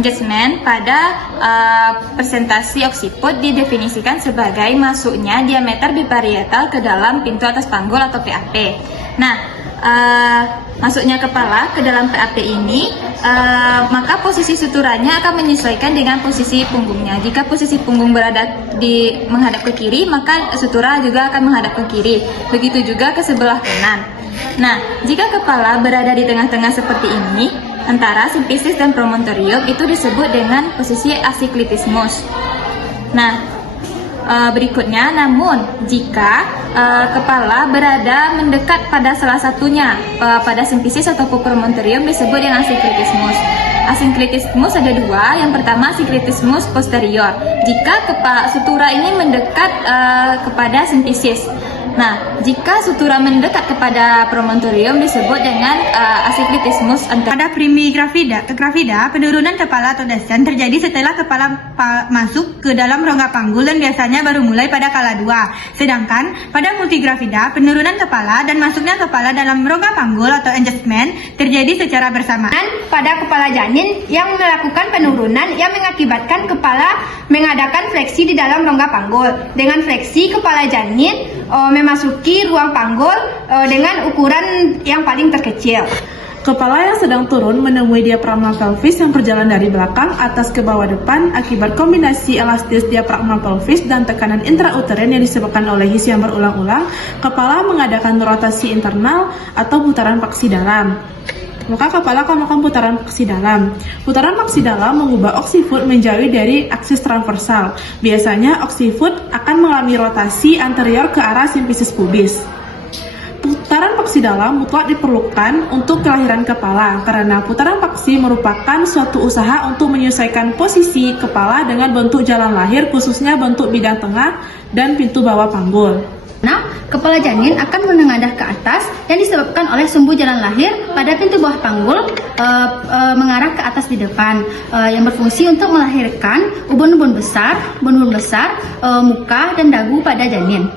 Adjustment pada presentasi oksiput didefinisikan sebagai masuknya diameter biparietal ke dalam pintu atas panggul atau PAP. Nah, masuknya kepala ke dalam PAP ini, maka posisi suturanya akan menyesuaikan dengan posisi punggungnya. Jika posisi punggung berada menghadap ke kiri, maka sutura juga akan menghadap ke kiri. Begitu juga ke sebelah kanan. Nah, jika kepala berada di tengah-tengah seperti ini, antara simfisis dan promontorium, itu disebut dengan posisi asiklitismus. Nah, berikutnya, namun jika kepala berada mendekat pada salah satunya, pada simfisis atau promontorium, disebut dengan asiklitismus. Asinklitismus ada dua. Yang pertama asinklitismus posterior. Jika sutura ini mendekat kepada simfisis. Nah, jika sutura mendekat kepada promontorium disebut dengan asiklitismus anterior. Pada primigravida, penurunan kepala atau descent terjadi setelah kepala masuk ke dalam rongga panggul dan biasanya baru mulai pada kala 2. Sedangkan pada multigravida, penurunan kepala dan masuknya kepala dalam rongga panggul atau adjustment terjadi secara bersamaan pada kepala janin yang melakukan penurunan yang mengakibatkan kepala mengadakan fleksi di dalam rongga panggul. Dengan fleksi, kepala janin memasuki ruang panggul dengan ukuran yang paling terkecil. Kepala yang sedang turun menemui diafragma pelvis yang berjalan dari belakang atas ke bawah depan akibat kombinasi elastis diafragma pelvis dan tekanan intrauterin yang disebabkan oleh his yang berulang-ulang. Kepala mengadakan rotasi internal atau putaran paksi dalam. Maka kepala akan melakukan putaran paksi dalam. Putaran paksi dalam mengubah oksifut menjauh dari aksis transversal. Biasanya oksifut akan mengalami rotasi anterior ke arah simfisis pubis. Putaran paksi dalam mutlak diperlukan untuk kelahiran kepala karena putaran paksi merupakan suatu usaha untuk menyesuaikan posisi kepala dengan bentuk jalan lahir, khususnya bentuk bidang tengah dan pintu bawah panggul. Nah, kepala janin akan menengadah ke atas yang disebabkan oleh sumbu jalan lahir pada pintu bawah panggul mengarah ke atas di depan yang berfungsi untuk melahirkan ubun-ubun besar, muka dan dagu pada janin.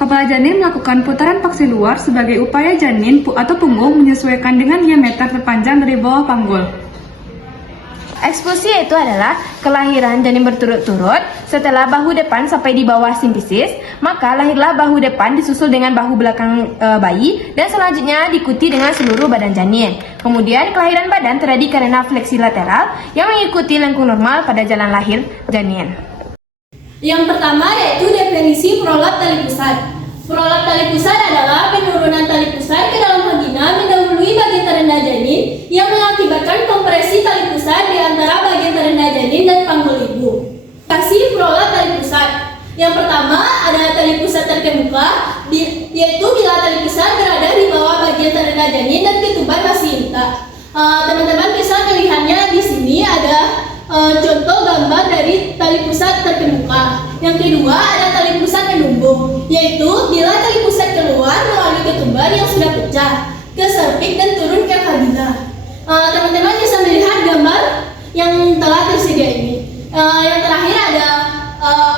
Kepala janin melakukan putaran paksi luar sebagai upaya janin atau punggung menyesuaikan dengan diameter terpanjang dari bawah panggul. Ekspulsi itu adalah kelahiran janin berturut-turut setelah bahu depan sampai di bawah simfisis, maka lahirlah bahu depan disusul dengan bahu belakang bayi dan selanjutnya diikuti dengan seluruh badan janin. Kemudian kelahiran badan terjadi karena fleksi lateral yang mengikuti lengkung normal pada jalan lahir janin. Yang pertama yaitu definisi prolap tali pusat. Prolap tali pusat adalah penurunan tali pusat ke dalam vagina mendahului bagian terendah janin yang mengakibatkan kompresi tali pusat di antara bagian terendah janin dan panggul ibu. Kasih prolap tali pusat. Yang pertama ada tali pusat terkemuka, yaitu bila tali pusat berada di bawah bagian terendah janin dan ketuban masih intak. Teman-teman bisa melihatnya di sini ada contoh gambar dari tali pusat terkemuka. Yang kedua ada tali pusat penumbung, yaitu bila tali pusat keluar melalui ketumbar yang sudah pecah ke cervix dan turun ke vagina. Teman-teman bisa melihat gambar yang telah tersedia ini. Yang terakhir ada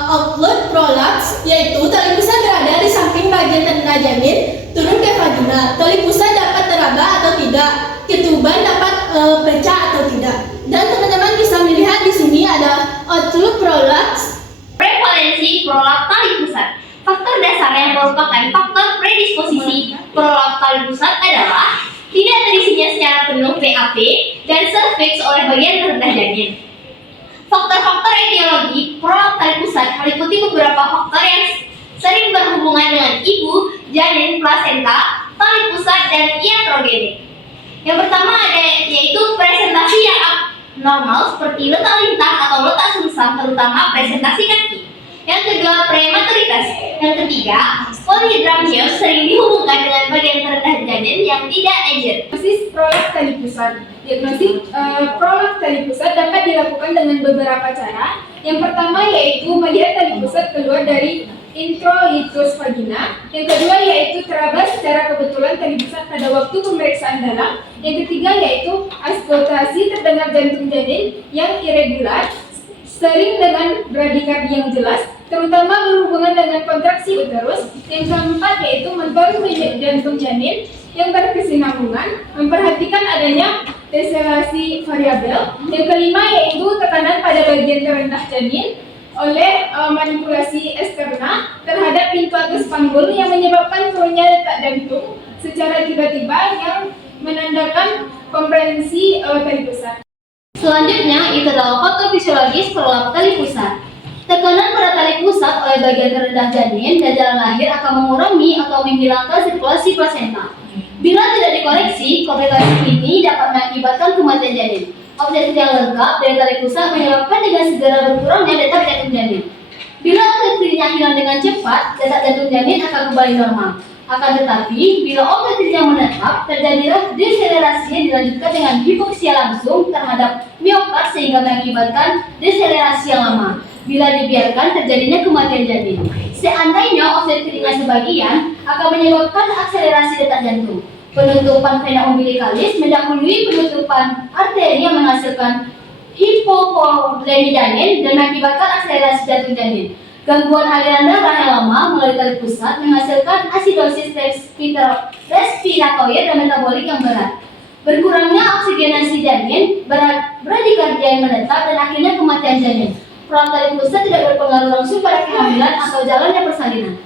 outlet prolapse, yaitu tali pusat berada di samping bagian terendah janin turun ke vagina. Tali pusat dapat teraba atau tidak, ketuban dapat pecah atau tidak. Dan teman-teman bisa melihat di sini ada outlet prolapse. Prevalensi prolap tali pusat. Faktor dasar yang merupakan faktor predisposisi prolap tali pusat adalah tidak terisinya secara penuh PAP dan cervix oleh bagian terendah janin. Faktor-faktor etiologi prolap tali pusat meliputi beberapa faktor yang sering berhubungan dengan ibu, janin, plasenta, tali pusat, dan iatrogenik. Yang pertama ada yaitu presentasi yang abnormal seperti letak lintang atau letak sungsang, terutama presentasi kaki. Yang kedua, prematuritas. Yang ketiga, polyhydramnios sering dihubungkan dengan bagian terendah janin yang tidak aged. Diagnosis prolap tali pusat. Diagnosis prolap tali pusat dapat dilakukan dengan beberapa cara. Yang pertama yaitu melihat tali pusat keluar dari introitus vagina. Yang kedua yaitu teraba secara kebetulan tali pusat pada waktu pemeriksaan dalam. Yang ketiga yaitu auskultasi terdengar jantung janin yang irregular, sering dengan bradikardi yang jelas, terutama berhubungan dengan kontraksi uterus. Yang keempat yaitu monitoring jantung janin yang berkesinambungan, memperhatikan adanya deselasi variabel. Yang kelima yaitu tekanan pada bagian terendah janin oleh manipulasi eksternal terhadap pintu atas panggul yang menyebabkan turunnya letak jantung secara tiba-tiba yang menandakan komprehensi tali pusat. Selanjutnya itu adalah faktor fisiologis prolap tali pusat. Tekanan pada tali pusat oleh bagian terendah janin dan jalan lahir akan mengurangi atau menghilangkan sirkulasi plasenta. Bila tidak dikoreksi, komplikasi ini dapat mengakibatkan kematian janin. Obsesi yang lengkap dari tali pusat menyebabkan dengan segera berkurangnya detak jantung janin. Bila obsesinya hilang dengan cepat, detak jantung janin akan kembali normal. Akan tetapi, bila obsesinya menetap, terjadilah deselerasi yang dilanjutkan dengan hipoksia langsung terhadap miokard sehingga mengakibatkan deselerasi yang lama. Bila dibiarkan, terjadinya kematian janin. Seandainya obsesinya sebagian, akan menyebabkan akselerasi detak jantung. Penutupan vena umbilikalis mendahului penutupan arteri yang menghasilkan hipovolemijanin dan mengakibatkan akselerasi jantung janin. Gangguan aliran darah yang lama melalui tali pusat menghasilkan asidosis respiratoir dan metabolik yang berat. Berkurangnya oksigenasi janin, bradikardia yang menetap, dan akhirnya kematian janin. Prolap tali pusat tidak berpengaruh langsung pada kehamilan atau jalannya persalinan.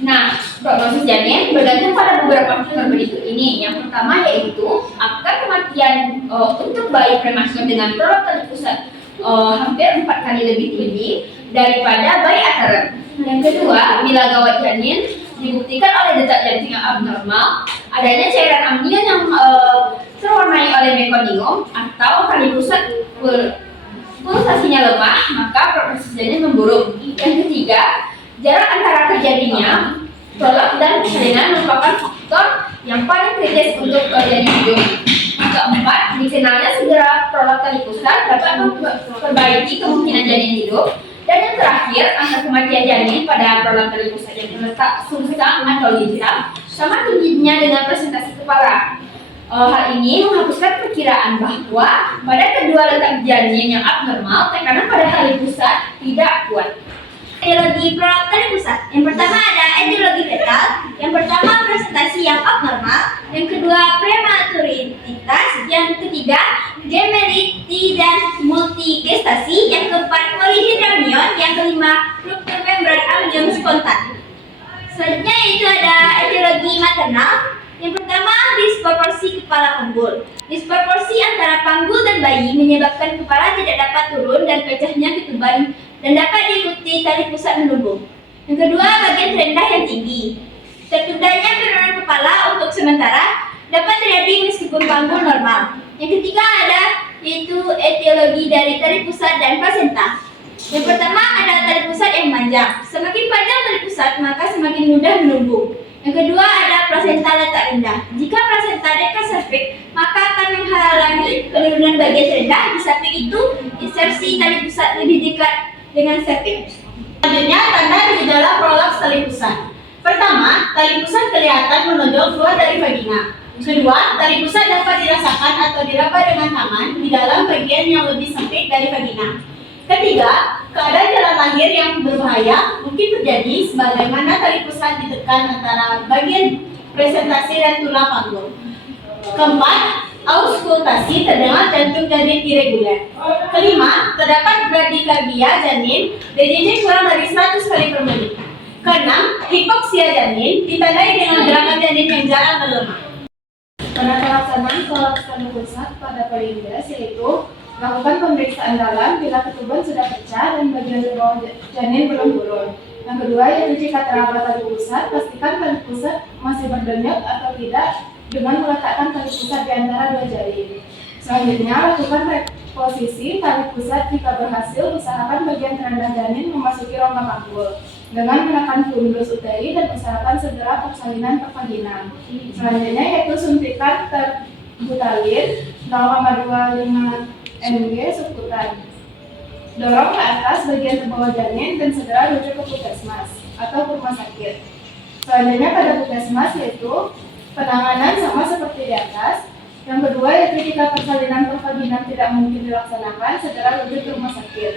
Nah, prognosis janin bergantung pada beberapa faktor berikut ini. Yang pertama yaitu angka kematian untuk bayi prematur dengan prolap tali pusat hampir 4 kali lebih tinggi daripada bayi aterem. Yang kedua, bila gawat janin dibuktikan oleh detak jantung yang abnormal, adanya cairan amnion yang terwarnai oleh mekonium atau tali pusat pulsasinya lemah, maka prognosis janin memburuk. Yang ketiga, jarak antara terjadinya prolap dan persalinan merupakan faktor yang paling kritis untuk janin hidup. Keempat, dikenalnya segera prolap tali pusat dapat memperbaiki kemungkinan janin hidup. Dan yang terakhir, angka kematian janin pada prolap tali pusat yang terletak sungsang atau lincah sama tingginya dengan presentasi kepala. Hal ini menghapuskan perkiraan bahwa pada kedua letak janin yang abnormal, tekanan pada tali pusat tidak kuat. Etiologi prolap tali pusat. Yang pertama ada etiologi fetal. Yang pertama presentasi yang abnormal. Yang kedua prematuritas. Yang ketiga gemeliti dan multigestasi. Yang keempat polihidramion. Yang kelima ruptur membran amnion spontan. Selanjutnya itu ada etiologi maternal. Yang pertama disproporsi kepala panggul. Disproporsi antara panggul dan bayi menyebabkan kepala tidak dapat turun dan pecahnya ketuban dan dapat diikuti tali pusat menumbuk. Yang kedua, bagian terendah yang tinggi. Tertundanya penurunan kepala untuk sementara dapat terjadi meskipun panggul normal. Yang ketiga ada yaitu etiologi dari tali pusat dan plasenta. Yang pertama ada tali pusat yang panjang. Semakin panjang tali pusat maka semakin mudah menumbuk. Yang kedua ada plasenta letak rendah. Jika plasenta dekat cervix maka akan menghalangi penurunan bagian terendah. Di samping itu insersi tali pusat lebih dekat dengan cervix. Selanjutnya, tanda gejala prolaps tali pusat. Pertama, tali pusat kelihatan menonjol keluar dari vagina. Kedua, tali pusat dapat dirasakan atau diraba dengan tangan di dalam bagian yang lebih sempit dari vagina. Ketiga, keadaan jalan lahir yang berbahaya mungkin terjadi sebagaimana tali pusat ditekan antara bagian presentasi dan tulang panggul. Keempat, auskultasi terdengar jantung janin irregular. Kelima, terdapat bradikardia janin DJJ kurang dari 100 kali per menit. Keenam, hipoksia janin ditandai dengan gerakan janin yang jarang dan lemah. Pada pelaksanaan prolaps tali pusat pada Polyhedra yaitu lakukan pemeriksaan dalam bila ketuban sudah pecah dan bagian di bawah janin belum turun. Yang kedua yaitu jika terdapat tali pusat, pastikan tali pusat masih berdenyut atau tidak dengan meletakkan tali pusat di antara dua jari. Selanjutnya, lakukan reposisi tali pusat. Jika berhasil, usahakan bagian terendah janin memasuki rongga panggul dengan menekan fundus uteri dan usahakan segera persalinan pervaginal. Selanjutnya yaitu suntikan terbutalir 0,25 mg subkutan. Dorong ke atas bagian bawah janin dan segera rujuk ke puskesmas atau ke rumah sakit. Selanjutnya pada puskesmas yaitu penanganan sama seperti di atas. Yang kedua yaitu jika persalinan pervaginal tidak mungkin dilaksanakan, segera rujuk ke rumah sakit.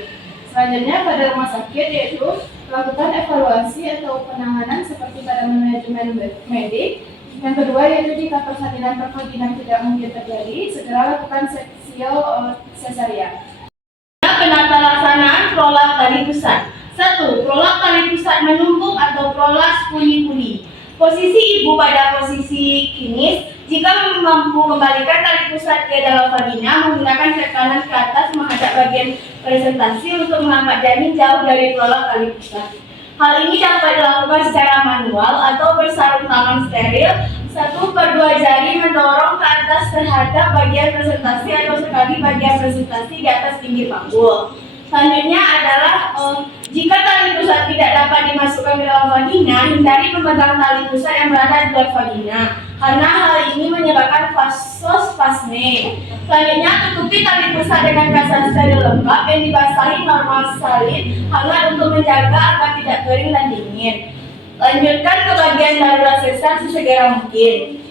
Selanjutnya pada rumah sakit yaitu lakukan evaluasi atau penanganan seperti pada manajemen medik. Yang kedua yaitu jika persalinan pervaginan tidak mungkin terjadi, segera lakukan seksio cesarean. Penata laksanaan prolap tali pusat. 1. Prolap tali pusat menumpuk atau prolaps puli-puli. Posisi ibu pada posisi klinis. Jika mampu kembalikan tali pusat ke dalam vagina menggunakan tekanan ke atas menghadap bagian presentasi untuk mengangkat janin jauh dari prolap tali pusat. Hal ini dapat dilakukan secara manual atau bersarung tangan steril. 1/2 jari mendorong ke atas terhadap bagian presentasi atau sekali bagian presentasi di atas pinggir panggul. Selanjutnya adalah jika tali pusat tidak dapat dimasukkan ke dalam vagina, hindari memegang tali pusat yang berada di luar vagina karena hal ini menyebabkan vasospasme. Selanjutnya, tutupi tali pusat dengan kain steril lembab yang dibasahi normal salin hangat untuk menjaga agar tidak kering dan dingin. Lanjutkan ke bagian darurat sesar sesegera mungkin.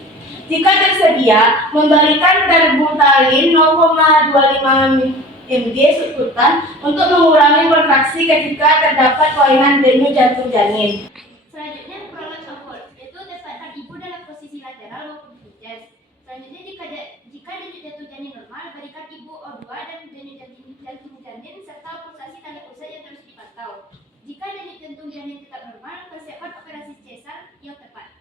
Jika tersedia, membalikan terbutarin 0,25 mg subkutan untuk mengurangi kontraksi ketika terdapat kelainan denyut jantung janin. Selanjutnya prolaps awal, yaitu tempatkan ibu dalam posisi lateral maupun pitches. Selanjutnya jika denyut jantung janin normal, berikan ibu O2 dan denyut jantung janin serta pulsasi tali pusat yang terus dipantau. Jika denyut jantung janin tetap normal, persiapkan operasi cesar yang tepat.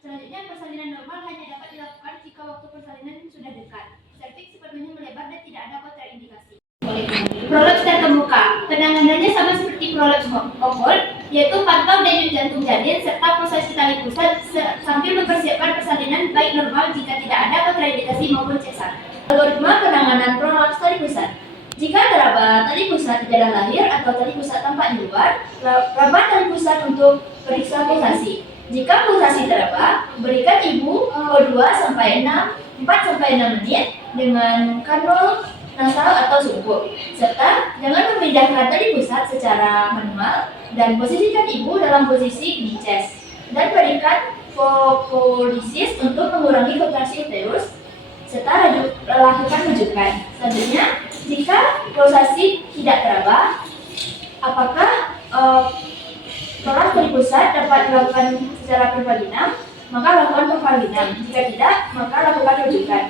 Selanjutnya persalinan normal hanya dapat dilakukan jika waktu persalinan sudah dekat. Serviks sepenuhnya melebar dan tidak ada kontraindikasi. Prolaps terkemuka, penanganannya sama seperti prolaps awal, yaitu pantau denyut jantung janin serta pulsasi tali pusat sambil mempersiapkan persalinan baik normal jika tidak ada kontraindikasi maupun cesar. Algoritma penanganan prolaps tali pusat. Jika teraba tali pusat di jalan lahir atau tali pusat tampak di luar, raba tali pusat untuk periksa pulsasi. Jika pulsasi teraba, berikan ibu O2 sampai 4-6 menit dengan kanul nasal atau sungguh, serta jangan memindahkan tali pusat secara manual dan posisikan ibu dalam posisi niches dan berikan fokolisis untuk mengurangi kontraksi uterus serta lakukan rujukan. Selanjutnya, jika pulsasi tidak teraba, apakah prolaps tali pusat dapat dilakukan secara pervaginam? Maka lakukan pervaginam. Jika tidak, maka lakukan rujukan.